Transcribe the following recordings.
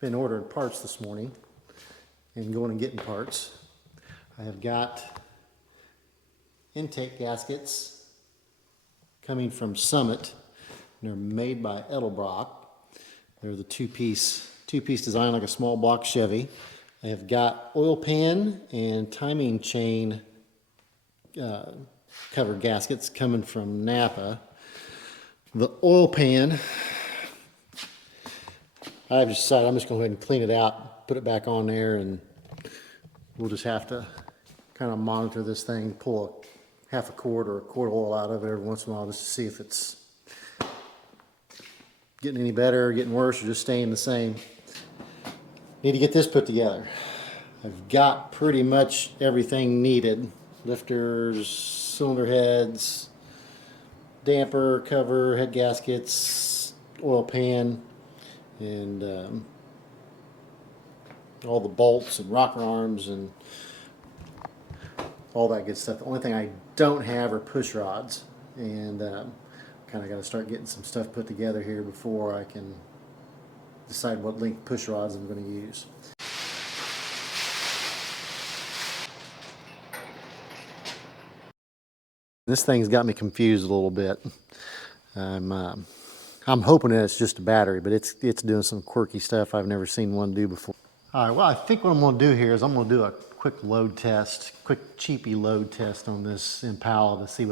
been ordering parts this morning and going and getting parts. I have got intake gaskets coming from Summit. They're made by Edelbrock. They're the two-piece design, like a small block Chevy. I have got oil pan and timing chain cover gaskets coming from Napa. The oil pan, I've decided I'm just going to go ahead and clean it out, put it back on there, and we'll just have to kind of monitor this thing, pull half a quart or a quart of oil out of it every once in a while just to see if it's getting any better, getting worse, or just staying the same. Need to get this put together. I've got pretty much everything needed. Lifters, cylinder heads, damper, cover, head gaskets, oil pan, and all the bolts and rocker arms and all that good stuff. The only thing I don't have are push rods, and kind of got to start getting some stuff put together here before I can decide what length push rods I'm going to use. This thing's got me confused a little bit. I'm hoping that it's just a battery, but it's doing some quirky stuff I've never seen one do before. All right, well, I think what I'm going to do here is I'm going to do a quick load test, quick cheapy load test on this Impala to see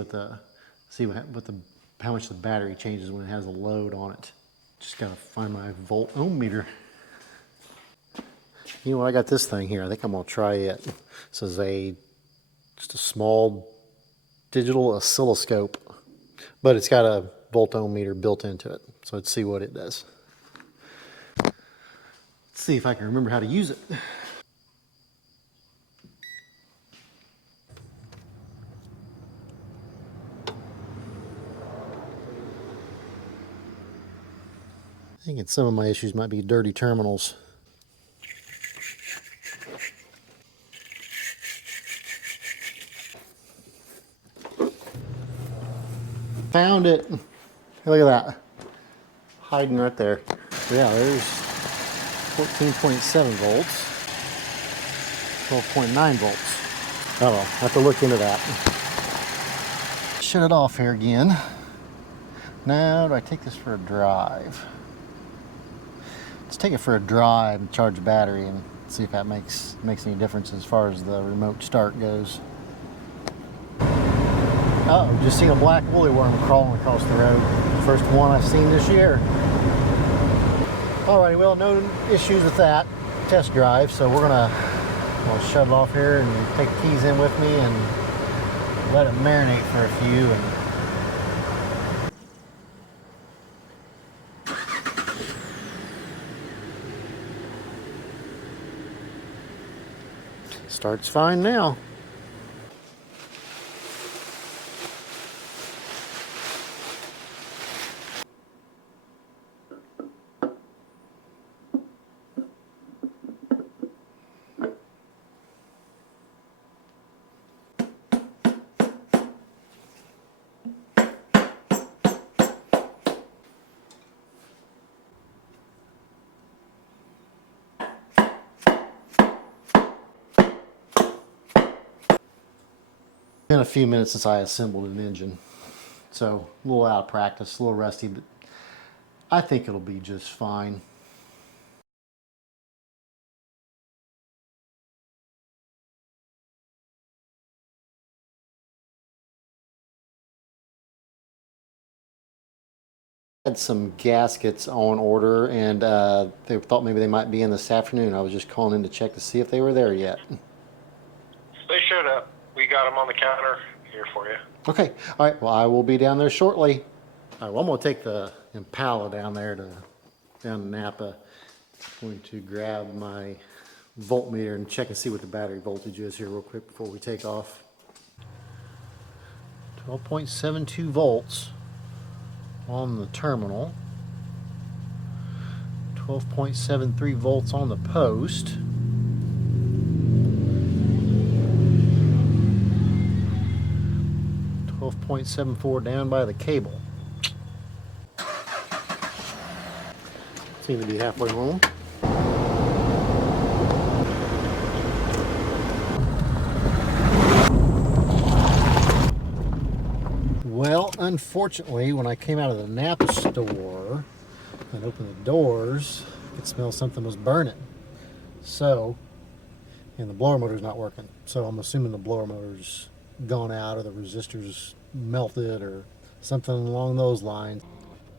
how much the battery changes when it has a load on it. Just got to find my volt ohm meter. You know what? I got this thing here. I think I'm going to try it. This is just a small digital oscilloscope, but it's got a volt ohm meter built into it. So let's see what it does. Let's see if I can remember how to use it. Thinking some of my issues might be dirty terminals. Found it. Look at that. Hiding right there. Yeah, there's 14.7 volts. 12.9 volts. Oh well, I have to look into that. Shut it off here again. Now, do I take this for a drive? Let's take it for a drive and charge the battery and see if that makes any difference as far as the remote start goes. Uh-oh, just seen a black woolly worm crawling across the road. First one I've seen this year. Alrighty, well, no issues with that test drive, so I'll shut it off here and take the keys in with me and let it marinate for a few. Starts fine now. Been a few minutes since I assembled an engine, so a little out of practice, a little rusty, but I think it'll be just fine. Had some gaskets on order, and they thought maybe they might be in this afternoon. I was just calling in to check to see if they were there yet. They showed up. We got them on the counter here for you. Okay. All right. Well, I will be down there shortly. All right. Well, I'm going to take the Impala down to Napa. I'm going to grab my voltmeter and check and see what the battery voltage is here real quick before we take off. 12.72 volts on the terminal. 12.73 volts on the post. 12.74 down by the cable. Seem to be halfway home. Well, unfortunately, when I came out of the Napa store and opened the doors, I could smell something was burning. So, and the blower motor's not working. So I'm assuming the blower motor's gone out or the resistor's melted or something along those lines.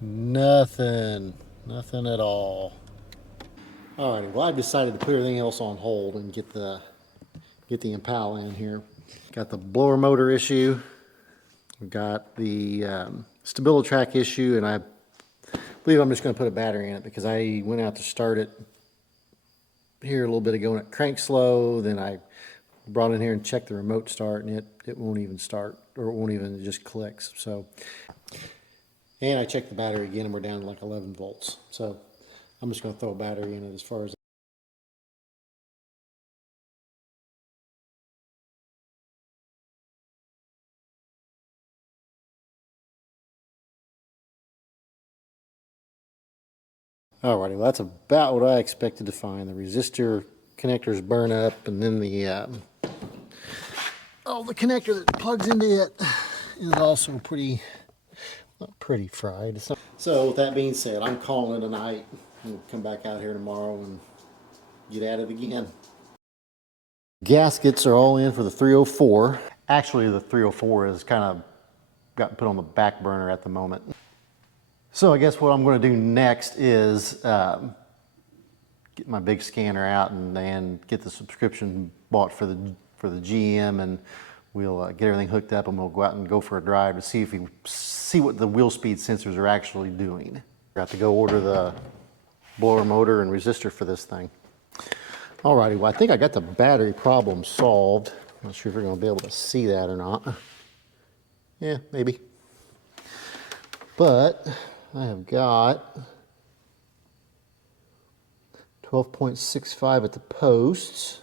Nothing at all. Alrighty, well, I've decided to put everything else on hold and get the Impala in here. Got the blower motor issue. We've got the StabiliTrak issue, and I believe I'm just going to put a battery in it because I went out to start it here a little bit ago and it cranked slow. Then I brought it in here and checked the remote start, and it won't even start, or it won't even, it just clicks. So, and I checked the battery again and we're down to like 11 volts. So I'm just going to throw a battery in it as far as Alrighty, well that's about what I expected to find. The resistor connectors burn up, and then the connector that plugs into it is also not pretty fried. So with that being said, I'm calling it a night. We'll come back out here tomorrow and get at it again. Gaskets are all in for the 304. Actually, the 304 is kind of got put on the back burner at the moment. So I guess what I'm going to do next is get my big scanner out and get the subscription bought for the GM, and we'll get everything hooked up, and we'll go out and go for a drive to see what the wheel speed sensors are actually doing. Got to go order the blower motor and resistor for this thing. Alrighty, well I think I got the battery problem solved. I'm not sure if you're going to be able to see that or not. Yeah, maybe. But I have got 12.65 at the posts,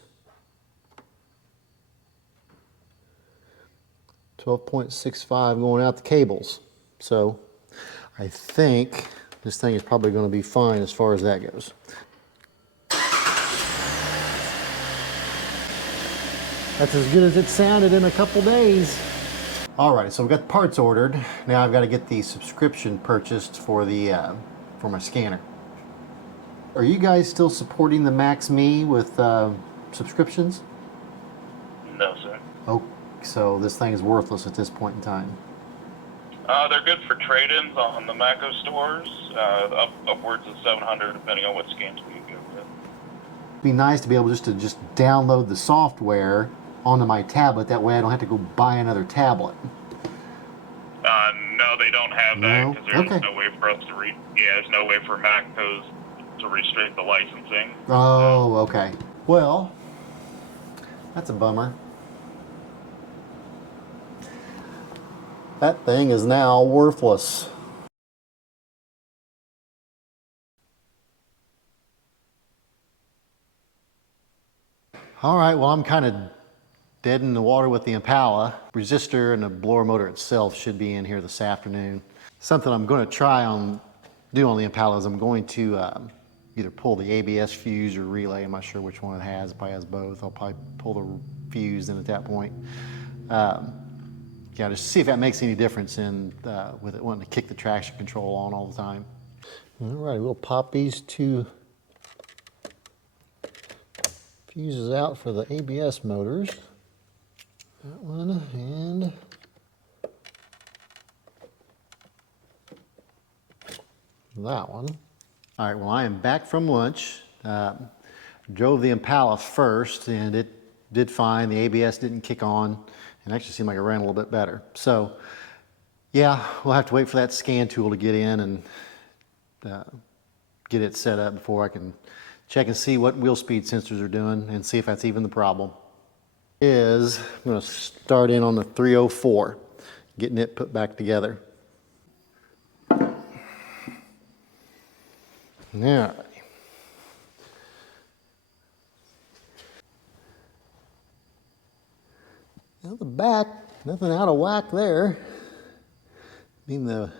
12.65 going out the cables. So I think this thing is probably going to be fine as far as that goes. That's as good as it sounded in a couple days. Alright, so we've got the parts ordered. Now I've got to get the subscription purchased for my scanner. Are you guys still supporting the MaxMe with subscriptions? No, sir. Oh, so this thing is worthless at this point in time. They're good for trade-ins on the Macco stores, upwards of 700 depending on what scans we go with. It'd be nice to be able just to download the software onto my tablet. That way I don't have to go buy another tablet. No, they don't have that because there's Okay. no way for us to there's no way for Maccos to restrict the licensing. Oh, okay. Well, that's a bummer. That thing is now worthless. All right, well, I'm kind of dead in the water with the Impala. Resistor and the blower motor itself should be in here this afternoon. Something I'm going to try do on the Impala is I'm going to either pull the ABS fuse or relay. I'm not sure which one it has. It probably has both. I'll probably pull the fuse in at that point. Yeah, just see if that makes any difference in with it wanting to kick the traction control on all the time. All right, we'll pop these two fuses out for the ABS motors. That one and that one. All right, well, I am back from lunch. Drove the Impala first, and it did fine. The ABS didn't kick on, and actually seemed like it ran a little bit better. So, yeah, we'll have to wait for that scan tool to get in and get it set up before I can check and see what wheel speed sensors are doing and see if that's even the problem. I'm going to start in on the 304, getting it put back together. All right. Now the back, nothing out of whack there. I mean, the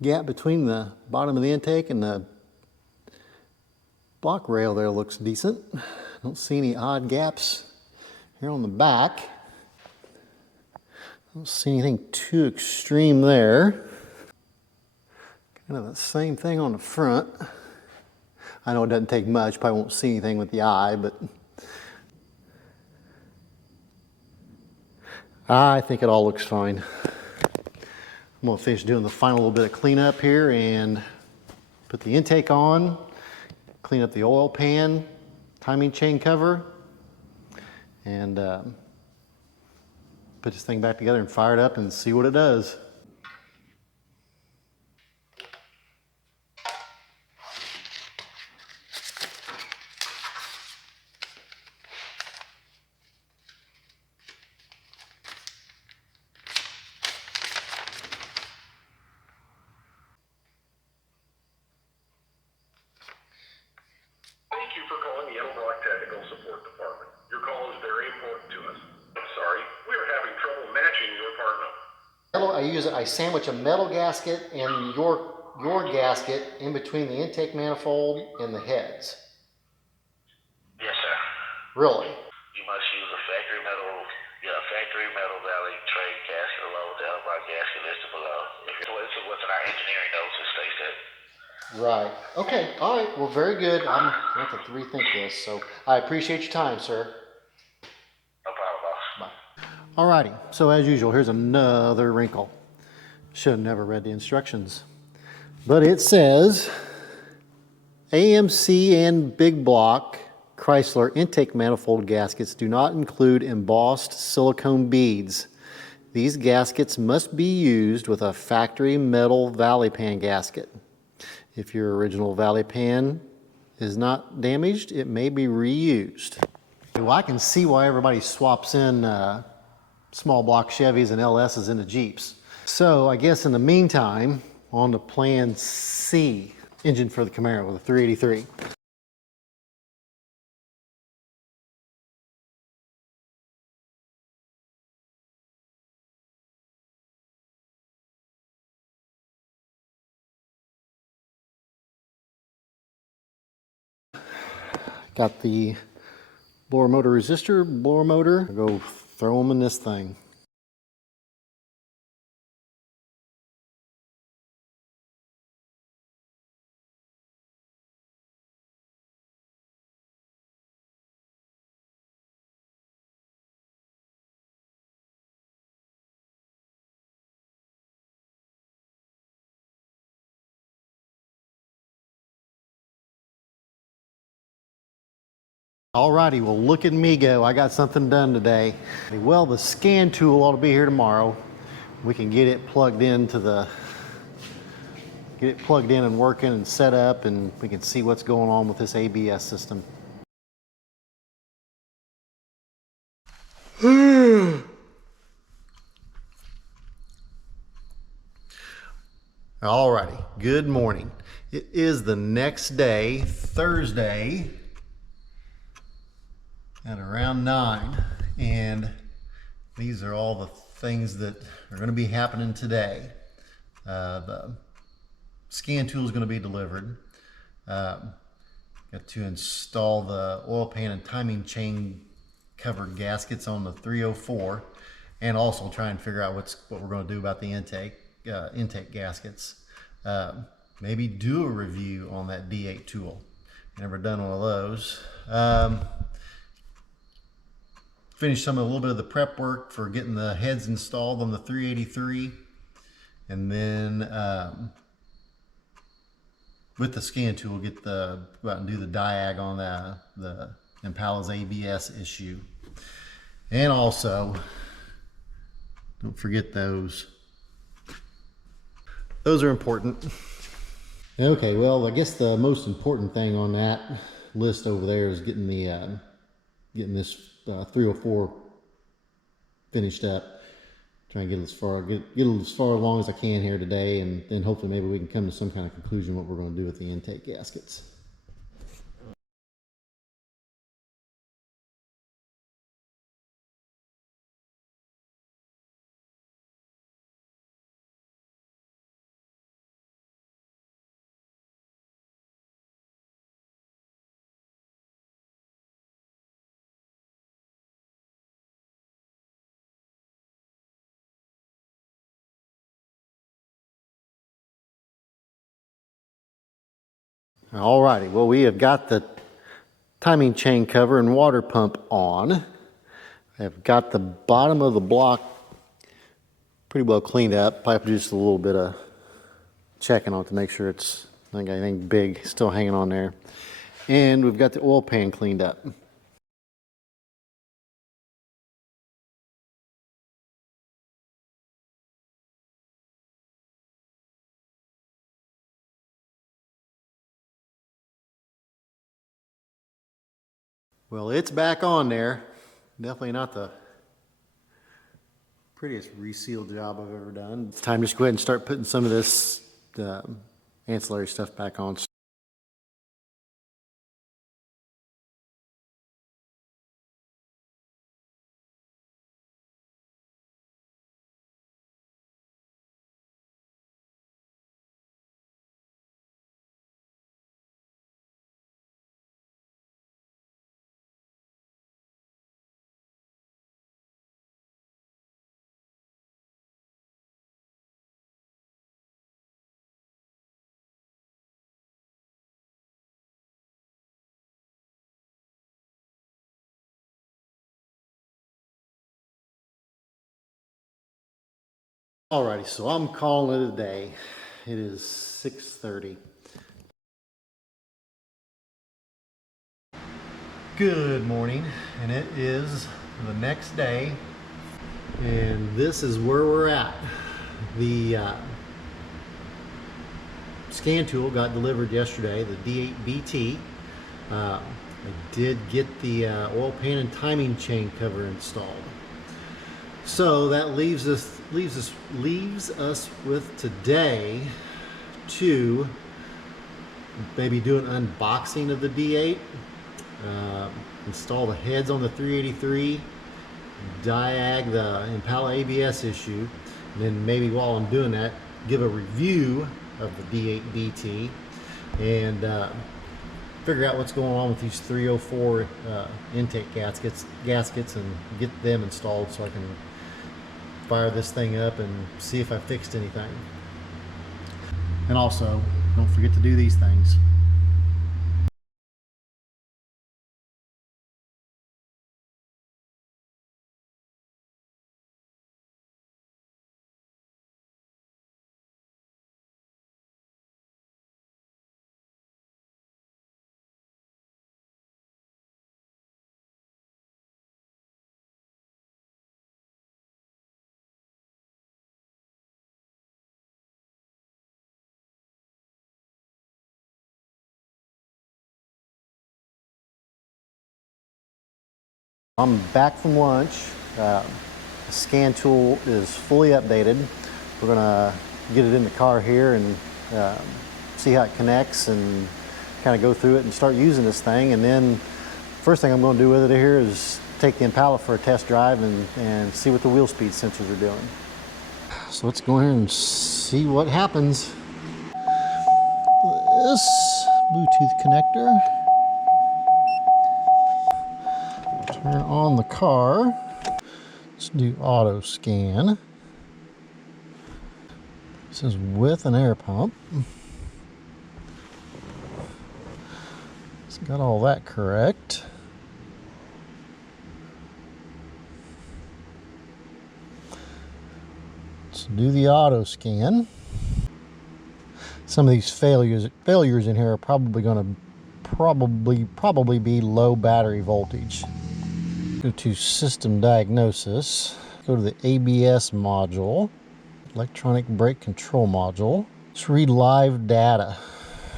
gap between the bottom of the intake and the block rail there looks decent. Don't see any odd gaps here on the back. Don't see anything too extreme there. Kind of the same thing on the front. I know it doesn't take much, probably won't see anything with the eye, but I think it all looks fine. I'm gonna finish doing the final little bit of cleanup here and put the intake on, clean up the oil pan, timing chain cover, and put this thing back together and fire it up and see what it does. Thank you for calling the Yellow Rock Technical Support Department. Your call is very important to us. I'm sorry, we are having trouble matching your part number. I sandwich a metal gasket and your gasket in between the intake manifold and the heads. Yes, sir. Really? You must use a factory metal valley trade gasket along with the Yellow gasket listed below. This is what's in our engineering notes, it states that. Right. Okay. All right. Well, very good. I'm going to have to rethink this. So I appreciate your time, sir. No problem, boss. Bye. All righty. So as usual, here's another wrinkle. Should have never read the instructions. But it says AMC and big block Chrysler intake manifold gaskets do not include embossed silicone beads. These gaskets must be used with a factory metal valley pan gasket. If your original valley pan is not damaged, it may be reused. Well, I can see why everybody swaps in small block Chevys and LSs into Jeeps. So I guess in the meantime, on to plan C, engine for the Camaro with a 383. Got the blower motor resistor, blower motor. I'll go throw them in this thing. Alrighty, well look at me go. I got something done today. Well, the scan tool ought to be here tomorrow. We can get it plugged into get it plugged in and working and set up, and we can see what's going on with this ABS system. Alrighty, good morning. It is the next day, Thursday, at around 9, and these are all the things that are going to be happening today. The scan tool is going to be delivered. Got to install the oil pan and timing chain covered gaskets on the 304, and also try and figure out what we're going to do about the intake gaskets. Maybe do a review on that D8 tool. Never done one of those. Finished a little bit of the prep work for getting the heads installed on the 383, and then with the scan tool go out and do the diag on the Impala's ABS issue. And also, don't forget those. Those are important. Okay, well, I guess the most important thing on that list over there is getting this 304 finished up. Try and get as far along as I can here today, and then hopefully maybe we can come to some kind of conclusion what we're going to do with the intake gaskets. Alrighty, well, we have got the timing chain cover and water pump on. I've got the bottom of the block pretty well cleaned up. Probably just a little bit of checking on it to make sure it's not got anything big still hanging on there. And we've got the oil pan cleaned up. Well, it's back on there. Definitely not the prettiest reseal job I've ever done. It's time to just go ahead and start putting some of this ancillary stuff back on. Alrighty, so I'm calling it a day. It is 6:30. Good morning, and it is the next day, and this is where we're at. The scan tool got delivered yesterday, the D8BT. I did get the oil pan and timing chain cover installed. So that leaves us with today to maybe do an unboxing of the D8, install the heads on the 383, diag the Impala ABS issue, and then maybe while I'm doing that, give a review of the D8BT and figure out what's going on with these 304 intake gaskets and get them installed so I can fire this thing up and see if I fixed anything. And also, don't forget to do these things. I'm back from lunch. The scan tool is fully updated. We're gonna get it in the car here and see how it connects and kind of go through it and start using this thing. And then first thing I'm gonna do with it here is take the Impala for a test drive and see what the wheel speed sensors are doing. So let's go here and see what happens. This Bluetooth connector. Turn on the car. Let's do auto scan. This is with an air pump. It's got all that correct. Let's do the auto scan. Some of these failures in here are probably going to be low battery voltage. Go to system diagnosis, go to the ABS module, electronic brake control module. Let's read live data,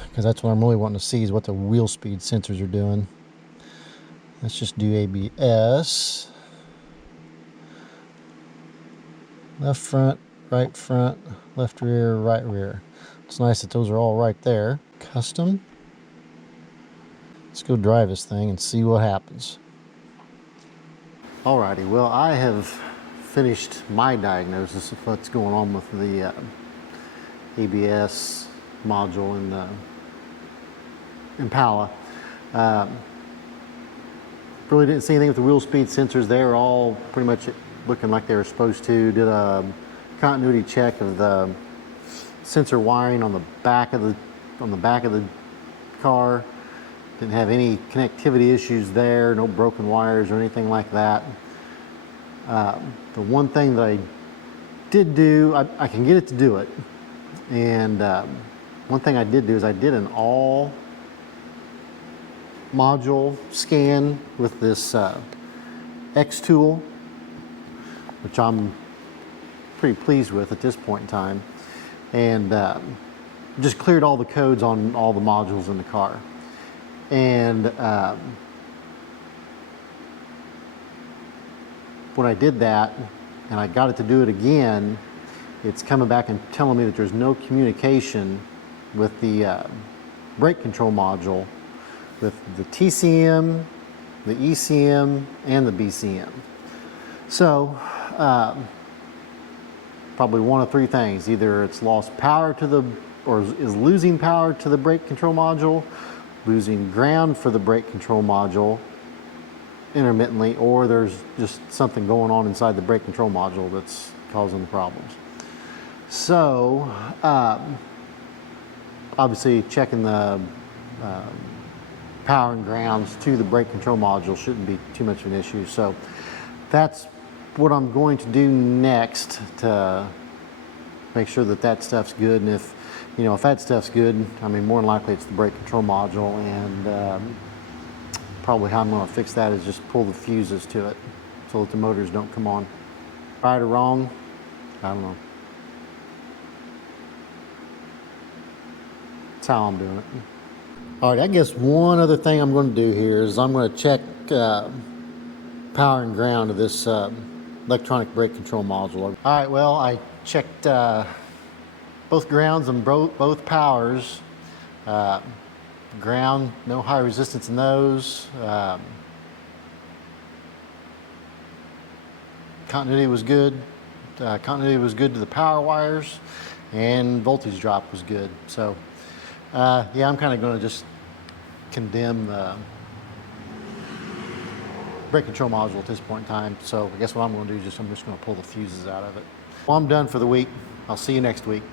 because that's what I'm really wanting to see is what the wheel speed sensors are doing. Let's just do ABS. Left front, left rear, right rear. It's nice that those are all right there. Custom. Let's go drive this thing and see what happens. Alrighty, well, I have finished my diagnosis of what's going on with the ABS module in the Impala. Really didn't see anything with the wheel speed sensors. They were all pretty much looking like they were supposed to. Did a continuity check of the sensor wiring on the back of the the car. Didn't have any connectivity issues there, no broken wires or anything like that. The one thing that I did do, I can get it to do it. And one thing I did do is I did an all module scan with this XTool, which I'm pretty pleased with at this point in time. And just cleared all the codes on all the modules in the car. And when I did that and I got it to do it again, it's coming back and telling me that there's no communication with the brake control module with the TCM, the ECM, and the BCM. So probably one of three things: either it's lost power to the, or is losing power to the brake control module, losing ground for the brake control module intermittently, or there's just something going on inside the brake control module that's causing the problems. So obviously checking the power and grounds to the brake control module shouldn't be too much of an issue. So that's what I'm going to do next to make sure that that stuff's good. And if, you know, if that stuff's good, I mean, more than likely it's the brake control module, and probably how I'm going to fix that is just pull the fuses to it so that the motors don't come on. Right or wrong, I don't know. That's how I'm doing it. All right, I guess one other thing I'm going to do here is I'm going to check power and ground of this electronic brake control module. All right, well, I checked both grounds and both powers. Ground, no high resistance in those. Continuity was good. Continuity was good to the power wires, and voltage drop was good. So yeah, I'm kind of going to just condemn the brake control module at this point in time. So I guess what I'm going to do is I'm just going to pull the fuses out of it. Well, I'm done for the week. I'll see you next week.